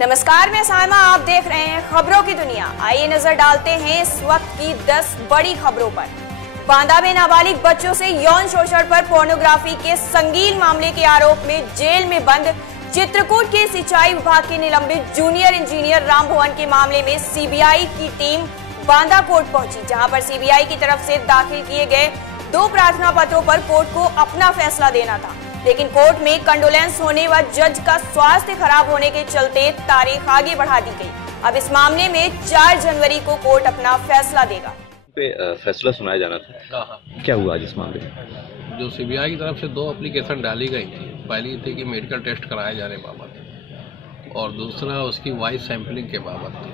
नमस्कार, मैं साइमा, आप देख रहे हैं खबरों की दुनिया। आइए नजर डालते हैं इस वक्त की 10 बड़ी खबरों पर। बांदा में नाबालिग बच्चों से यौन शोषण पर पोर्नोग्राफी के संगीन मामले के आरोप में जेल में बंद चित्रकूट के सिंचाई विभाग के निलंबित जूनियर इंजीनियर राम भुवन के मामले में सीबीआई की टीम बांदा कोर्ट पहुंची, जहां पर सीबीआई की तरफ से दाखिल किए गए 2 प्रार्थना पत्रों पर कोर्ट को अपना फैसला देना था, लेकिन कोर्ट में कंडोलेंस होने व जज का स्वास्थ्य खराब होने के चलते तारीख आगे बढ़ा दी गई। अब इस मामले में 4 जनवरी को कोर्ट अपना फैसला देगा। फैसला सुनाया जाना था, क्या हुआ आज इस मामले में? जो सीबीआई की तरफ से 2 एप्लीकेशन डाली गई थी, पहली थी कि मेडिकल टेस्ट कराए जाने बाबत और दूसरा उसकी वॉइस सैंपलिंग के बाबत थी,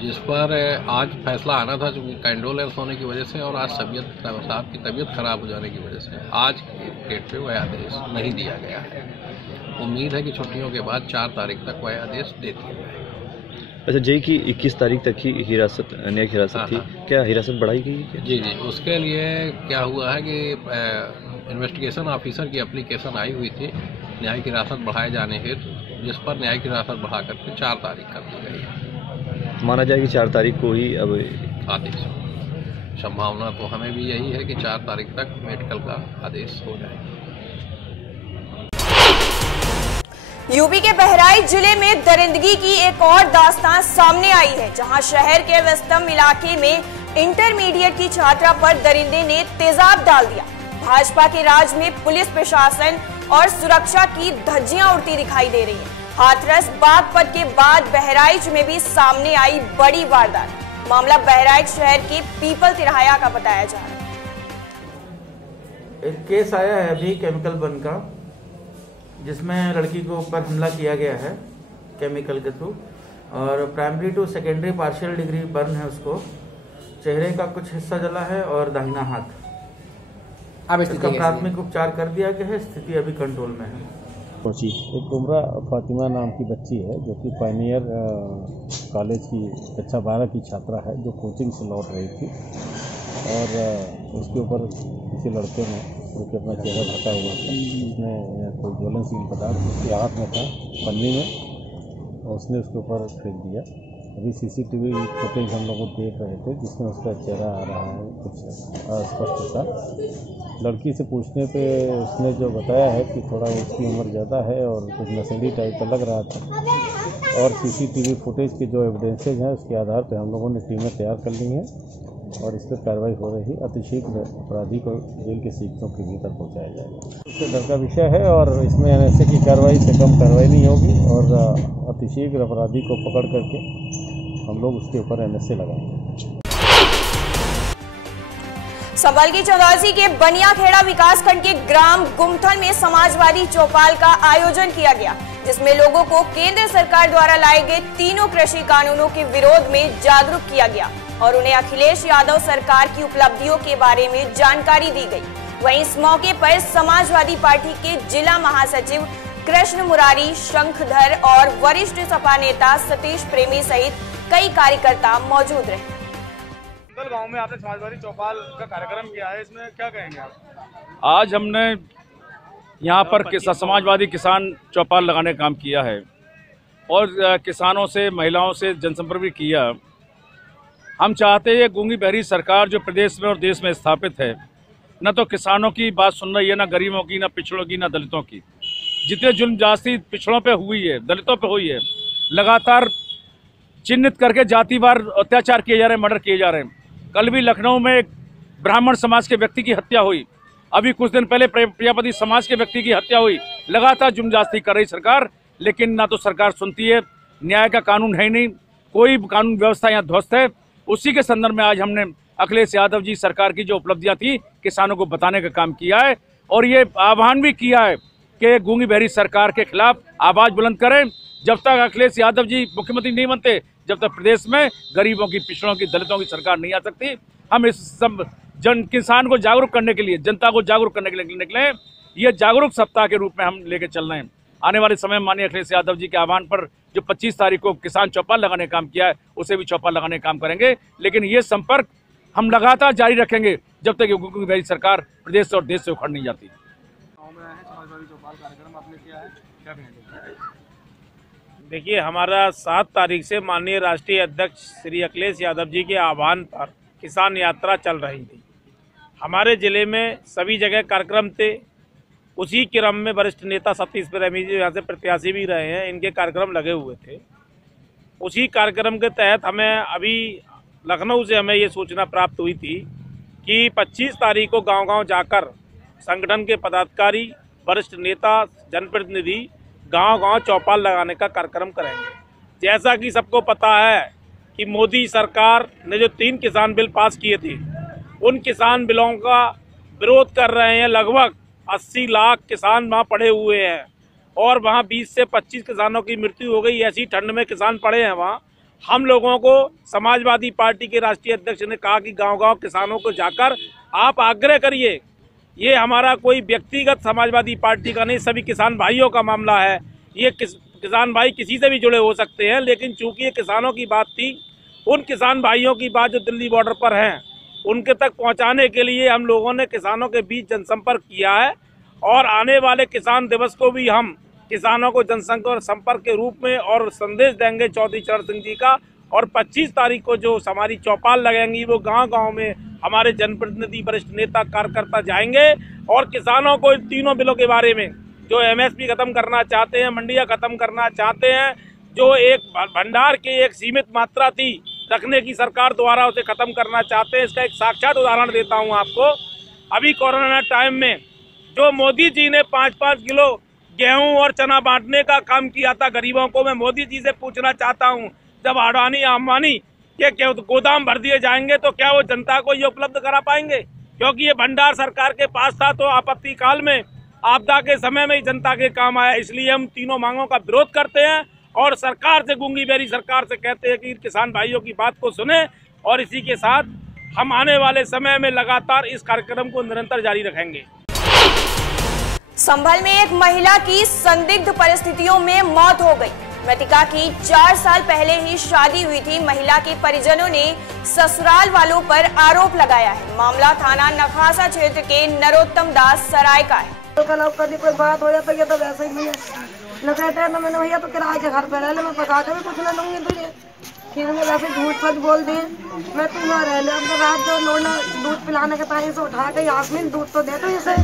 जिस पर आज फैसला आना था चूँकि कंडोलेंस होने की वजह से और आज साहब की तबीयत खराब हो जाने की वजह से आज के डेट पे वह आदेश नहीं दिया गया है। उम्मीद है कि छुट्टियों के बाद 4 तारीख तक वह आदेश दे दिया जाएगा। अच्छा, जय की 21 तारीख तक की न्यायिक हिरासत थी, क्या हिरासत बढ़ाई गई है? जी, उसके लिए क्या हुआ है कि इन्वेस्टिगेशन ऑफिसर की एप्लीकेशन आई हुई थी न्यायिक हिरासत बढ़ाए जाने हेतु, जिस पर न्यायिक हिरासत बढ़ा करके 4 तारीख कर दी गई है। माना जाए कि 4 तारीख को ही अब आदेश, संभावना तो हमें भी यही है कि 4 तारीख तक मेडिकल का आदेश हो जाए। यूपी के बहराइच जिले में दरिंदगी की एक और दास्तान सामने आई है, जहां शहर के व्यस्तम इलाके में इंटरमीडिएट की छात्रा पर दरिंदे ने तेजाब डाल दिया। भाजपा के राज में पुलिस प्रशासन और सुरक्षा की धज्जियां उड़ती दिखाई दे रही है। हाथरस बागपत के बाद बहराइच में भी सामने आई बड़ी वारदात। मामला बहराइच शहर के पीपल तिराहा का बताया जा रहा है। एक केस आया है अभी केमिकल बर्न का, जिसमें लड़की के ऊपर हमला किया गया है केमिकल के थ्रू, और primary to secondary partial degree burn है उसको। चेहरे का कुछ हिस्सा जला है और दाहिना हाथ। अब इसका प्राथमिक उपचार कर दिया गया है, स्थिति अभी कंट्रोल में है। एक उम्रा फातिमा नाम की बच्ची है जो कि पायनियर कॉलेज की कक्षा 12 की छात्रा है, जो कोचिंग से लौट रही थी और उसके ऊपर किसी लड़के ने उसके अपना चेहरा ढका हुआ था। उसने कोई ज्वलनशील पदार्थ उसके हाथ में था, पन्नी में, और उसने उसके ऊपर फेंक दिया। अभी सीसीटीवी फुटेज हम लोग देख रहे थे, जिसमें उसका चेहरा आ रहा है कुछ अस्पष्ट सा। लड़की से पूछने पे उसने जो बताया है कि थोड़ा उसकी उम्र ज़्यादा है और कुछ नशेड़ी टाइप का लग रहा था, और सीसीटीवी फुटेज के जो एविडेंसेज हैं उसके आधार पर हम लोगों ने टीमें तैयार कर ली हैं और इस पर कार्रवाई हो रही है। अतिशीघ्र अपराधी को जेल के सीटों के भीतर पहुंचाया जाएगा। इससे डर का विषय है और इसमें एनएसए की कार्रवाई से कम कार्रवाई नहीं होगी और अतिशीघ्र अपराधी को पकड़ करके हम लोग उसके ऊपर एनएसए लगाएंगे। संभल की चौदासी के बनियाखेड़ा विकासखंड के ग्राम गुमथन में समाजवादी चौपाल का आयोजन किया गया, जिसमें लोगों को केंद्र सरकार द्वारा लाए गए 3 कृषि कानूनों के विरोध में जागरूक किया गया और उन्हें अखिलेश यादव सरकार की उपलब्धियों के बारे में जानकारी दी गई। वहीं इस मौके पर समाजवादी पार्टी के जिला महासचिव कृष्ण मुरारी शंखधर और वरिष्ठ सपा नेता सतीश प्रेमी सहित कई कार्यकर्ता मौजूद रहे। गांव में आपने समाजवादी चौपाल का कार्यक्रम किया है, इसमें क्या कहेंगे आप? आज हमने यहाँ पर समाजवादी किसान चौपाल लगाने का काम किया है और किसानों से, महिलाओं से जनसंपर्क भी किया। हम चाहते हैं गूंगी बहरी सरकार जो प्रदेश में और देश में स्थापित है, न तो किसानों की बात सुन रही है, न गरीबों की, न पिछड़ों की, न दलितों की। जितने जुल्म जास्ती पिछड़ों पे हुई है, दलितों पे हुई है, लगातार चिन्हित करके जातिवार अत्याचार किए जा रहे हैं, मर्डर किए जा रहे हैं। कल भी लखनऊ में एक ब्राह्मण समाज के व्यक्ति की हत्या हुई, अभी कुछ दिन पहले प्रजापति समाज के व्यक्ति की हत्या हुई। लगातार जुल्म जास्ती कर रही सरकार, लेकिन ना तो सरकार सुनती है, न्याय का कानून है ही नहीं, कोई कानून व्यवस्था यहाँ ध्वस्त है। उसी के संदर्भ में आज हमने अखिलेश यादव जी सरकार की जो उपलब्धियां थी किसानों को बताने का काम किया है और ये आह्वान भी किया है कि गूंगी बहरी सरकार के खिलाफ आवाज़ बुलंद करें। जब तक अखिलेश यादव जी मुख्यमंत्री नहीं बनते, जब तक प्रदेश में गरीबों की, पिछड़ों की, दलितों की सरकार नहीं आ सकती। हम इस सब किसान को जागरूक करने के लिए, जनता को जागरूक करने के लिए निकले। ये जागरूक सप्ताह के रूप में हम लेके चल रहे हैं। आने वाले समय में माननीय अखिलेश यादव जी के आह्वान पर जो 25 तारीख को किसान चौपाल लगाने का काम किया है, उसे भी चौपाल लगाने का काम करेंगे। लेकिन ये संपर्क हम लगातार जारी रखेंगे जब तक गूंगी बहरी सरकार प्रदेश और देश से उखड़ नहीं जाती। देखिए, हमारा 7 तारीख से माननीय राष्ट्रीय अध्यक्ष श्री अखिलेश यादव जी के आह्वान पर किसान यात्रा चल रही थी। हमारे जिले में सभी जगह कार्यक्रम थे। उसी क्रम में वरिष्ठ नेता सतीश प्रेमी जी यहाँ से प्रत्याशी भी रहे हैं, इनके कार्यक्रम लगे हुए थे। उसी कार्यक्रम के तहत हमें अभी लखनऊ से हमें ये सूचना प्राप्त हुई थी कि 25 तारीख को गांव-गांव जाकर संगठन के पदाधिकारी, वरिष्ठ नेता, जनप्रतिनिधि गांव-गांव चौपाल लगाने का कार्यक्रम करेंगे। जैसा कि सबको पता है कि मोदी सरकार ने जो 3 किसान बिल पास किए थे, उन किसान बिलों का विरोध कर रहे हैं लगभग 80 लाख किसान वहाँ पड़े हुए हैं और वहाँ 20 से 25 किसानों की मृत्यु हो गई। ऐसी ठंड में किसान पड़े हैं वहाँ। हम लोगों को समाजवादी पार्टी के राष्ट्रीय अध्यक्ष ने कहा कि गांव-गांव किसानों को जाकर आप आग्रह करिए। ये हमारा कोई व्यक्तिगत समाजवादी पार्टी का नहीं, सभी किसान भाइयों का मामला है। ये किसान भाई किसी से भी जुड़े हो सकते हैं, लेकिन चूंकि ये किसानों की बात थी, उन किसान भाइयों की बात जो दिल्ली बॉर्डर पर हैं, उनके तक पहुंचाने के लिए हम लोगों ने किसानों के बीच जनसंपर्क किया है और आने वाले किसान दिवस को भी हम किसानों को जनसंपर्क के रूप में और संदेश देंगे चौधरी चरण सिंह जी का। और 25 तारीख को जो हमारी चौपाल लगेंगी वो गांव-गांव में हमारे जनप्रतिनिधि, वरिष्ठ नेता, कार्यकर्ता जाएंगे और किसानों को इन तीनों बिलों के बारे में, जो MSP खत्म करना चाहते हैं, मंडियाँ खत्म करना चाहते हैं, जो एक भंडार की एक सीमित मात्रा थी रखने की सरकार द्वारा, उसे खत्म करना चाहते हैं। इसका एक साक्षात उदाहरण देता हूं आपको। अभी कोरोना टाइम में जो मोदी जी ने 5-5 किलो गेहूं और चना बांटने का काम किया था गरीबों को, मैं मोदी जी से पूछना चाहता हूं, जब अडानी अंबानी के गोदाम भर दिए जाएंगे तो क्या वो जनता को ये उपलब्ध करा पाएंगे? क्योंकि ये भंडार सरकार के पास था तो आपत्ति काल में, आपदा के समय में ही जनता के काम आया। इसलिए हम तीनों मांगों का विरोध करते हैं और सरकार से, गूंगी बेरी सरकार से कहते हैं कि किसान भाइयों की बात को सुने। और इसी के साथ हम आने वाले समय में लगातार इस कार्यक्रम को निरंतर जारी रखेंगे। संभल में एक महिला की संदिग्ध परिस्थितियों में मौत हो गई। मृतका की 4 साल पहले ही शादी हुई थी। महिला के परिजनों ने ससुराल वालों पर आरोप लगाया है। मामला थाना नखासा क्षेत्र के नरोत्तम दास सराय का है। कभी कोई बात हो जाती है तो वैसे ही न कहते हैं, मैंने भैया तो किराए के घर पे रह ले, मैं पका के भी कुछ न दूंगी तुझे। फिर मैं वैसे झूठ सच बोल दी, मैं तू ना रह ले। अब रात जो लोना दूध पिलाने के टाइम से उठा के, यास्मीन दूध तो दे तो इसे,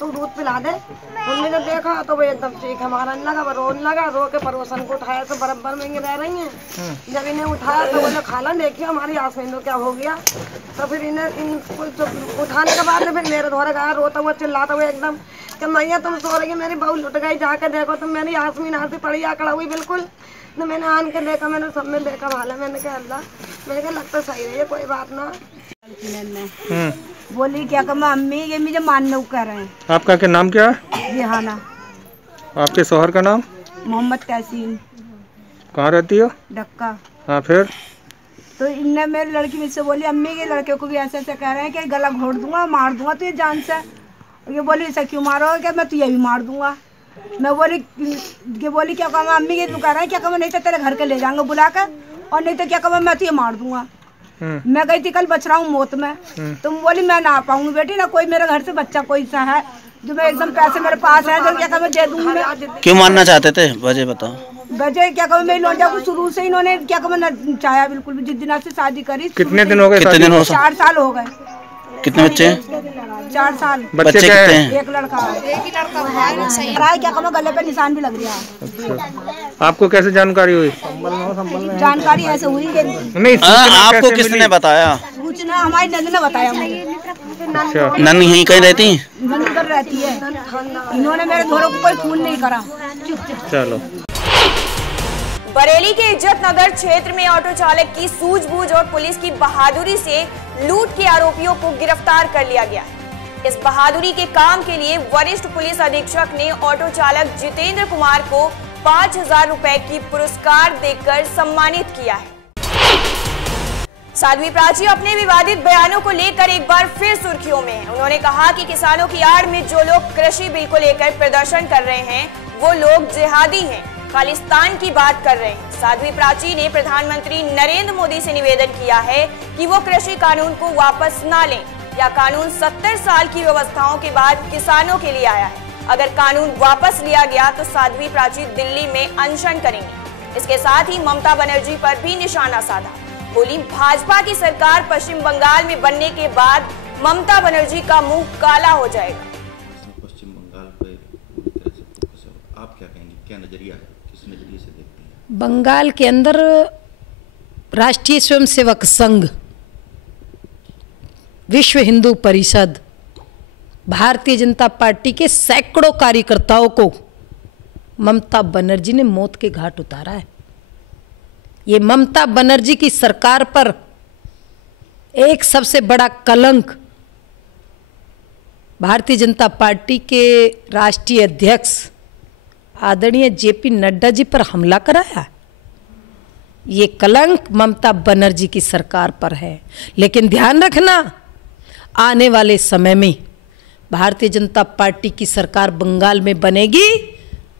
तू दूध पिला दे। मम्मी ने देखा तो वो एकदम चीख मारने लगा, वो रोने लगा। रो के पड़ोसन को उठाया तो बराबर में रह रही हैं। जब इन्हें उठाया तो बोले खाला देखिए हमारी यास्मीन को क्या हो गया। तो फिर इनको उठाने के बाद फिर मेरे द्वारा गया, रोता हुआ चिल्लाता हुआ एकदम कि मैया तुम सो रही, मेरी बहू लुट गई, जाके देखो। तो मेरी यास्मीन हाथी पड़ी आकड़ा हुई बिल्कुल। तो मैंने आन के देखा, मैंने सब में देखा भाला। मैंने कहा अल्लाह, मैंने कहा लगता सही रही है, कोई बात ना। बोली क्या कमा अम्मी, ये मुझे मानने कर रहे हैं। आपका क्या नाम क्या है? रिहाना। आपके शौहर का नाम? मोहम्मद तहसीन। कहाँ रहती हो? ढक्का। हाँ फिर? तो इनने मेरी लड़की मुझसे बोली अम्मी के लड़के को भी ऐसे ऐसे कह रहे हैं कि गला घोट दूंगा, मार दूंगा तुझे जान से। ये बोली ऐसा क्यों मारोगे? क्या मैं तुझे भी मार दूंगा। मैं बोली क्या कहूँ अम्मी, ये तू कह रहा है क्या कहूँ, नहीं तो तेरे घर के ले जाऊंगा बुला कर, और नहीं तो क्या कहूँ मैं तुझे मार दूंगा। मैं गई थी कल बच रहा हूँ मौत में। तुम बोली मैं ना आ पाऊंगी बेटी, ना कोई मेरे घर से बच्चा कोई सा है जो मैं एकदम पैसे मेरे पास है जो क्या कहूँ दे दूंगी मैं। क्यों मानना चाहते थे? वजह बताओ। वजह क्या कहूँ, मेरी लौंडा को शुरू से इन्होंने क्या कहूँ न चाहा बिल्कुल भी। जिस दिन से शादी करी। कितने दिन हो गए? 4 साल हो गए। कितने बच्चे? 4 साल। बच्चे कितने हैं? एक लड़का है। क्या कहूँ गले पे निशान भी लग रहा है। आपको कैसे जानकारी हुई? जानकारी ऐसे हुई नहीं, आपको किसने बताया? सूचना हमारी नंद ने बताया मुझे। नन्ही यहीं कहीं रहती? नंद रहती है। इन्होंने मेरे घरों को कोई फोन नहीं करा। चलो। बरेली के इज्जत नगर क्षेत्र में ऑटो चालक की सूझबूझ और पुलिस की बहादुरी से लूट के आरोपियों को गिरफ्तार कर लिया गया है। इस बहादुरी के काम के लिए वरिष्ठ पुलिस अधीक्षक ने ऑटो चालक जितेंद्र कुमार को 5,000 रुपए की पुरस्कार देकर सम्मानित किया है। साध्वी प्राची अपने विवादित बयानों को लेकर एक बार फिर सुर्खियों में हैं। उन्होंने कहा कि किसानों की आड़ में जो लोग कृषि बिल को लेकर प्रदर्शन कर रहे हैं वो लोग जिहादी हैं, खालिस्तान की बात कर रहे हैं। साध्वी प्राची ने प्रधानमंत्री नरेंद्र मोदी से निवेदन किया है कि वो कृषि कानून को वापस ना लें। यह कानून 70 साल की व्यवस्थाओं के बाद किसानों के लिए आया है। अगर कानून वापस लिया गया तो साध्वी प्राची दिल्ली में अनशन करेंगे। इसके साथ ही ममता बनर्जी पर भी निशाना साधा। बोली, भाजपा की सरकार पश्चिम बंगाल में बनने के बाद ममता बनर्जी का मुंह काला हो जाएगा। पश्चिम बंगाल पे पूरी तरह से फोकस है, आप क्या कहेंगे, क्या नजरिया है, किस नजरिए से देखते हैं? बंगाल के अंदर राष्ट्रीय स्वयंसेवक संघ, विश्व हिंदू परिषद, भारतीय जनता पार्टी के सैकड़ों कार्यकर्ताओं को ममता बनर्जी ने मौत के घाट उतारा है। ये ममता बनर्जी की सरकार पर एक सबसे बड़ा कलंक भारतीय जनता पार्टी के राष्ट्रीय अध्यक्ष आदरणीय जेपी नड्डा जी पर हमला कराया। ये कलंक ममता बनर्जी की सरकार पर है। लेकिन ध्यान रखना, आने वाले समय में भारतीय जनता पार्टी की सरकार बंगाल में बनेगी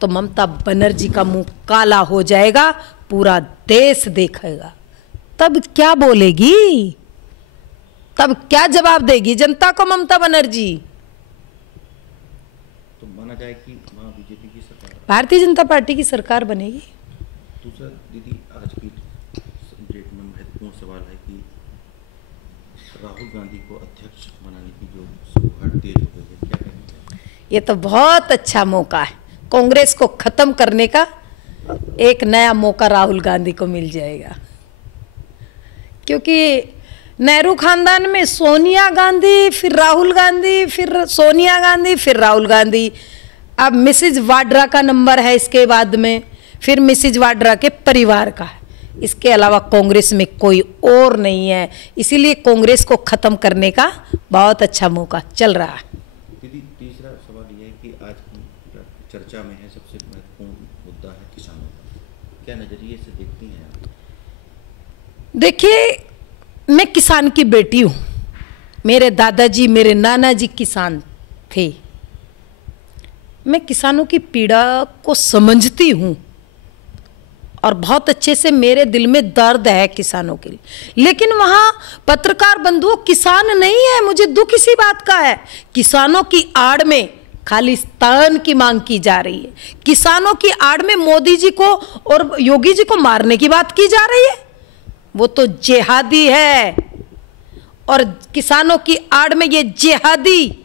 तो ममता बनर्जी का मुंह काला हो जाएगा, पूरा देश देखेगा। तब क्या बोलेगी, तब क्या जवाब देगी जनता को ममता बनर्जी? तो माना जाए कि वहाँ बीजेपी की सरकार, भारतीय जनता पार्टी की सरकार बनेगी। दूसरा दीदी, आज की डेट में महत्वपूर्ण सवाल है कि राहुल गांधी को अध्यक्ष बनाने की जो शुरुआत तेज हो गई है, क्या कहेंगे? ये तो बहुत अच्छा मौका है, कांग्रेस को खत्म करने का एक नया मौका राहुल गांधी को मिल जाएगा। क्योंकि नेहरू खानदान में सोनिया गांधी, फिर राहुल गांधी, फिर सोनिया गांधी, फिर राहुल गांधी, अब मिसेज वाड्रा का नंबर है इसके बाद में, फिर मिसेज वाड्रा के परिवार का है। इसके अलावा कांग्रेस में कोई और नहीं है, इसीलिए कांग्रेस को खत्म करने का बहुत अच्छा मौका चल रहा है। दीदी, तीसरा सवाल यह है कि आज की चर्चा में है, सबसे महत्वपूर्ण मुद्दा है किसानों का, क्या नजरिए से देखती हैं आप? देखिए, मैं किसान की बेटी हूँ, मेरे दादाजी, मेरे नाना जी किसान थे। मैं किसानों की पीड़ा को समझती हूँ और बहुत अच्छे से मेरे दिल में दर्द है किसानों के लिए। लेकिन वहाँ पत्रकार बंधुओं किसान नहीं है, मुझे दुख इसी बात का है। किसानों की आड़ में खालिस्तान की मांग की जा रही है, किसानों की आड़ में मोदी जी को और योगी जी को मारने की बात की जा रही है। वो तो जिहादी है, और किसानों की आड़ में ये जिहादी,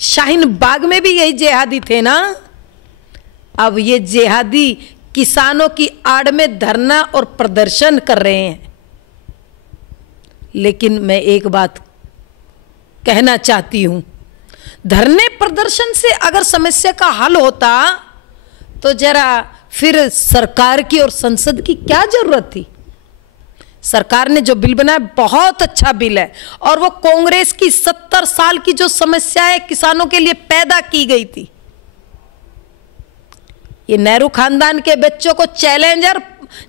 शाहीन बाग में भी यही जिहादी थे ना। अब ये जिहादी किसानों की आड़ में धरना और प्रदर्शन कर रहे हैं। लेकिन मैं एक बात कहना चाहती हूं, धरने प्रदर्शन से अगर समस्या का हल होता तो जरा फिर सरकार की और संसद की क्या जरूरत थी। सरकार ने जो बिल बनाया बहुत अच्छा बिल है, और वो कांग्रेस की 70 साल की जो समस्याएं किसानों के लिए पैदा की गई थी। ये नेहरू खानदान के बच्चों को चैलेंजर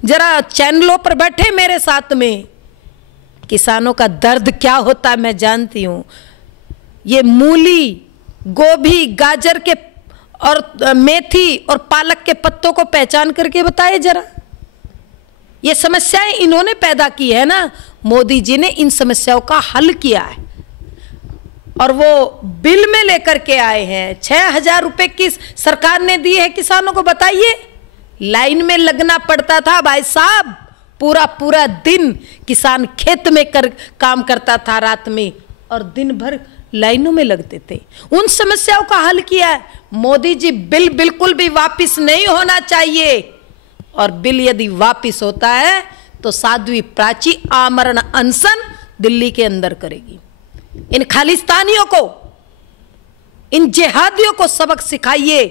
जरा चैनलों पर बैठे मेरे साथ में, किसानों का दर्द क्या होता है मैं जानती हूं। ये मूली, गोभी, गाजर के और मेथी और पालक के पत्तों को पहचान करके बताइए जरा। ये समस्याएं इन्होंने पैदा की है ना, मोदी जी ने इन समस्याओं का हल किया है और वो बिल में लेकर के आए हैं। 6,000 रुपए की सरकार ने दी है किसानों को। बताइए, लाइन में लगना पड़ता था भाई साहब, पूरा पूरा दिन किसान खेत में काम करता था रात में, और दिन भर लाइनों में लगते थे। उन समस्याओं का हल किया है मोदी जी। बिल बिल्कुल भी वापिस नहीं होना चाहिए, और बिल यदि वापिस होता है तो साध्वी प्राची आमरण अनशन दिल्ली के अंदर करेगी। इन खालिस्तानियों को, इन जिहादियों को सबक सिखाइए।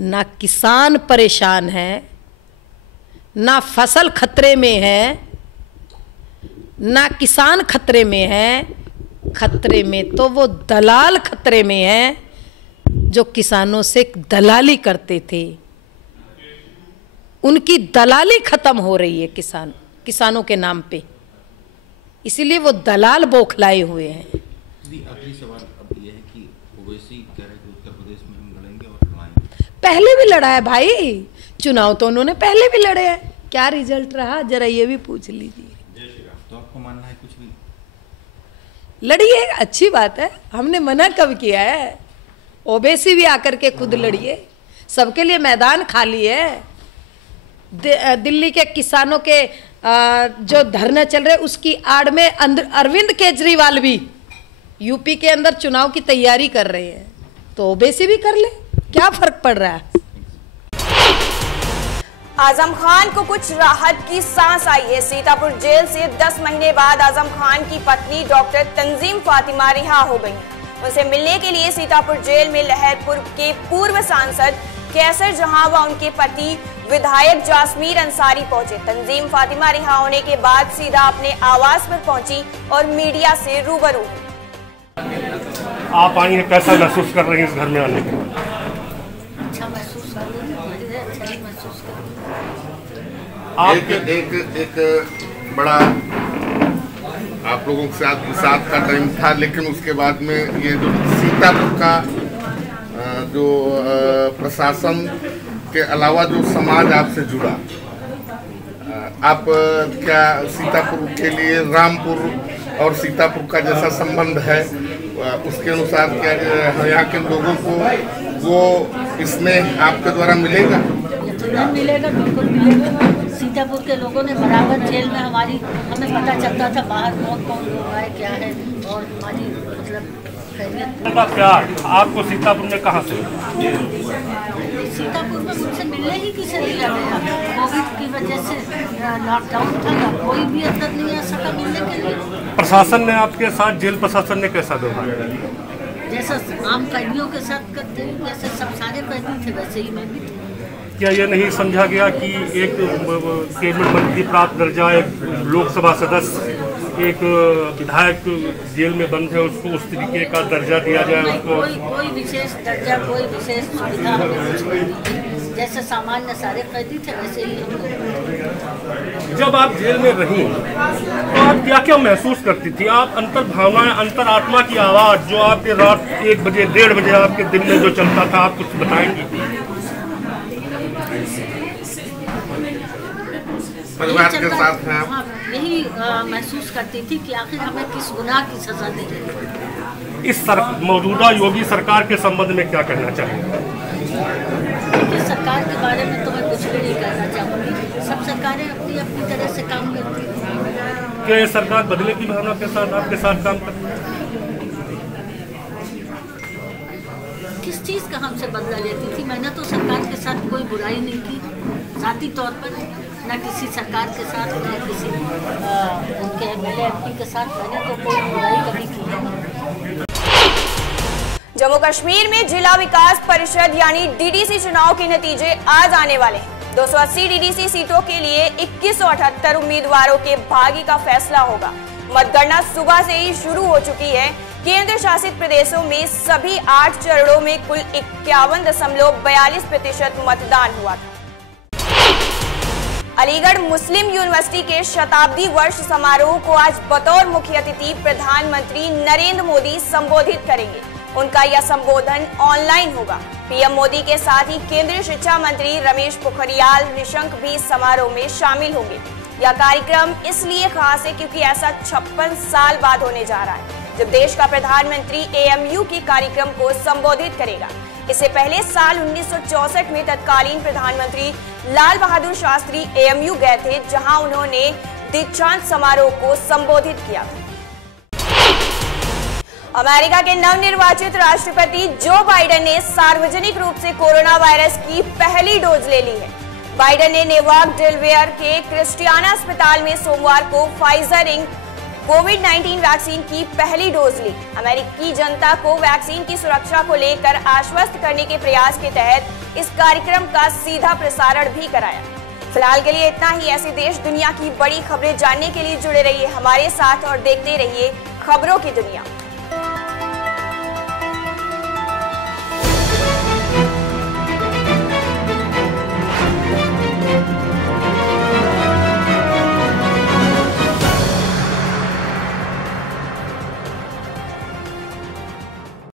ना किसान परेशान है, ना फसल खतरे में है, ना किसान खतरे में है। खतरे में तो वो दलाल खतरे में है जो किसानों से दलाली करते थे। उनकी दलाली खत्म हो रही है किसानों के नाम पे, इसीलिए वो दलाल बौखलाए हुए हैं। आखिरी सवाल अब ये है कि ओवैसी कह रहे हैं कि उत्तर प्रदेश में हम लड़ेंगे और लड़ाएंगे। पहले भी लड़ा है भाई, चुनाव तो उन्होंने पहले भी लड़े हैं। क्या रिजल्ट रहा जरा ये भी पूछ लीजिए। तो आपको मानना है कुछ भी लड़िए, अच्छी बात है, हमने मना कब किया है। ओवैसी भी आकर के खुद लड़िए, सबके लिए मैदान खाली है। दिल्ली के किसानों के जो धरने चल रहे उसकी आड़ में अरविंद केजरीवाल भी यूपी के अंदर चुनाव की तैयारी कर रहे हैं, तो ओबीसी भी कर ले, क्या फर्क पड़ रहा है। आजम खान को कुछ राहत की सांस आई है। सीतापुर जेल से 10 महीने बाद आजम खान की पत्नी डॉक्टर तंजीम फातिमा रिहा हो गई। उनसे मिलने के लिए सीतापुर जेल में लहरपुर के पूर्व सांसद कैसर जहां व उनके पति विधायक जासमीर अंसारी पहुंचे। तंजीम फातिमा रिहा होने के बाद सीधा अपने आवास पर पहुंची और मीडिया से रूबरू हुई। आप आई हैं, कैसा महसूस कर रही हैं इस घर में आने के बाद? अच्छा महसूस कर रही हूं, अच्छा महसूस कर रही हूं। एक बड़ा आप लोगों के साथ का टाइम था, लेकिन उसके बाद में ये जो सीतापुर का जो प्रशासन के अलावा जो समाज आपसे जुड़ा, आप क्या सीतापुर के लिए रामपुर और सीतापुर का जैसा संबंध है उसके अनुसार क्या यहाँ के लोगों को वो स्नेह आपके द्वारा मिलेगा? मिलेगा, बिल्कुल मिलेगा। सीतापुर के लोगों ने बराबर जेल में हमें पता चलता था बाहर कौन कौन लोग आए क्या है, और हमारी मतलब उनका प्यार आपको सीतापुर में कहाँ से? सीतापुर में मुझसे मिलने ही किसे लिया गया, कोविड की वजह से लॉकडाउन था, कोई भी अंदर नहीं आ सका मिलने के लिए। प्रशासन ने आपके साथ, जेल प्रशासन ने कैसा व्यवहार किया? जैसा आम कैदियों के साथ करते हैं, जैसे सब सारे कैदी थे वैसे ही मैं भी थी। क्या ये नहीं समझा गया कि एक कैबिनेट मंत्री प्राप्त दर्जा, एक लोकसभा सदस्य, एक विधायक जेल में बंद है, उसको उस तरीके का दर्जा दिया जाए? उसको कोई विशेष दर्जा, कोई विशेष सुविधा हमें कुछ नहीं दी। जैसे सामान्य सारे कैदी थे वैसे ही हम लोग। जब आप जेल में रहीं तो आप क्या क्या महसूस करती थी? आप अंतर भावनाएं, अंतर आत्मा की आवाज़ जो आपके रात 1 बजे 1:30 बजे आपके दिन में जो चलता था, आप कुछ बताएंगी? परिवार के साथ हैं? हाँ, यही महसूस करती थी कि आखिर हमें किस गुनाह की सजा दे रही। इस मौजूदा योगी सरकार के संबंध में क्या कहना चाहिए? इस सरकार के बारे में तो मैं कुछ भी नहीं कहना चाहूँगी। सब सरकारें अपनी अपनी तरह से काम करती हैं। क्या ये सरकार बदले की भावना के साथ आपके साथ काम करती है? किस चीज़ का हमसे बदला लेती थी? मैंने तो सरकार के साथ कोई बुराई नहीं की, ज़ाती तौर पर न किसी सरकार के साथ, न किसी उनके MLA MP के साथ मैंने तो कोई बुराई कभी की नहीं। जम्मू कश्मीर में जिला विकास परिषद यानी DDC चुनाव के नतीजे आज आने वाले हैं। 280 DDC सीटों के लिए 2178 उम्मीदवारों के भाग्य का फैसला होगा। मतगणना सुबह से ही शुरू हो चुकी है। केंद्र शासित प्रदेशों में सभी 8 चरणों में कुल 51.42% मतदान हुआ था। अलीगढ़ मुस्लिम यूनिवर्सिटी के शताब्दी वर्ष समारोह को आज बतौर मुख्य अतिथि प्रधानमंत्री नरेंद्र मोदी संबोधित करेंगे। उनका यह संबोधन ऑनलाइन होगा। पीएम मोदी के साथ ही केंद्रीय शिक्षा मंत्री रमेश पोखरियाल निशंक भी समारोह में शामिल होंगे। यह कार्यक्रम इसलिए खास है क्योंकि ऐसा 56 साल बाद होने जा रहा है जब देश का प्रधानमंत्री AMU के कार्यक्रम को संबोधित करेगा। इससे पहले साल 1964 में तत्कालीन प्रधानमंत्री लाल बहादुर शास्त्री AMU गए थे, जहां उन्होंने दीक्षांत समारोह को संबोधित किया था। अमेरिका के नवनिर्वाचित राष्ट्रपति जो बाइडेन ने सार्वजनिक रूप से कोरोना वायरस की पहली डोज ले ली है। बाइडेन ने नेवार्क डेलवेयर के क्रिस्टियाना अस्पताल में सोमवार को फाइजर इंक कोविड-19 वैक्सीन की पहली डोज ली। अमेरिकी जनता को वैक्सीन की सुरक्षा को लेकर आश्वस्त करने के प्रयास के तहत इस कार्यक्रम का सीधा प्रसारण भी कराया। फिलहाल के लिए इतना ही। ऐसे देश दुनिया की बड़ी खबरें जानने के लिए जुड़े रहिए हमारे साथ और देखते रहिए खबरों की दुनिया।